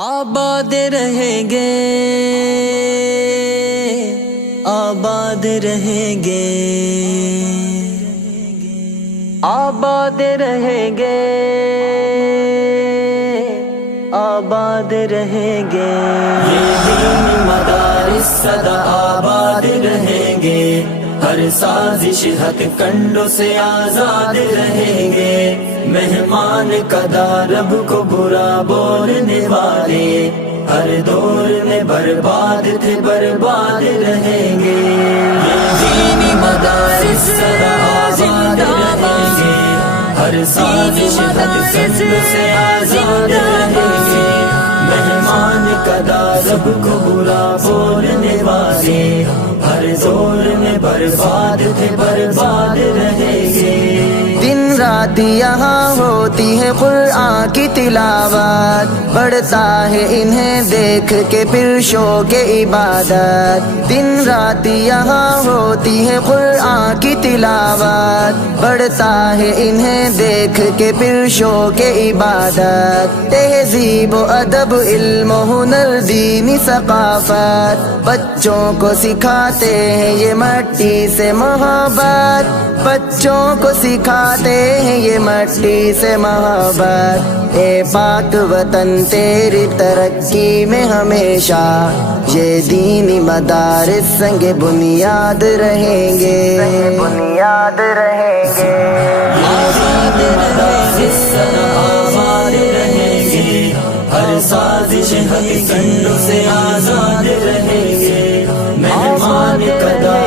آباد رہیں گے، آباد رہیں گے، آباد رہیں گے، آباد رہیں گے، یہ دینی مدارس سدا آباد رہیں گے، ہر سازش ہتھ کنڈوں سے آزاد رہیں گے، مہمان قدا رب کو برا بولنے والے ہر دور میں برباد تھے، برباد رہیں گے، یہ دینی مدارس سدا آباد رہیں گے، ہر سازش ہتھ کنڈوں سے آزاد رہیں گے، مہمان قدا رب کو برا بولنے والے ہر دور میں برباد تھے، برباد رہیں گے۔ دن رات یہاں ہوتی ہے قرآن کی تلاوت، بڑھتا ہے انہیں دیکھ کے پھر شوق عبادت، دن رات یہاں ہوتی ہے قرآن کی تلاوت، بڑھتا ہے انہیں دیکھ کے پھر شوق عبادت، تہذیب و ادب علم و ہنر دینی ثقافت، بچوں کو سکھاتے ہیں یہ مٹی سے محبت، بچوں کو سکھاتے ہیں یہ مٹی سے محبت، اے پاک وطن تیری ترقی میں ہمیشہ یہ دینی مدارس سنگ بنیاد رہیں گے، بنیاد رہیں گے، آباد مدارس سدا آباد رہیں گے، ہر سازش ہتھ کنڈوں سے آزاد رہیں گے، مہمان قدا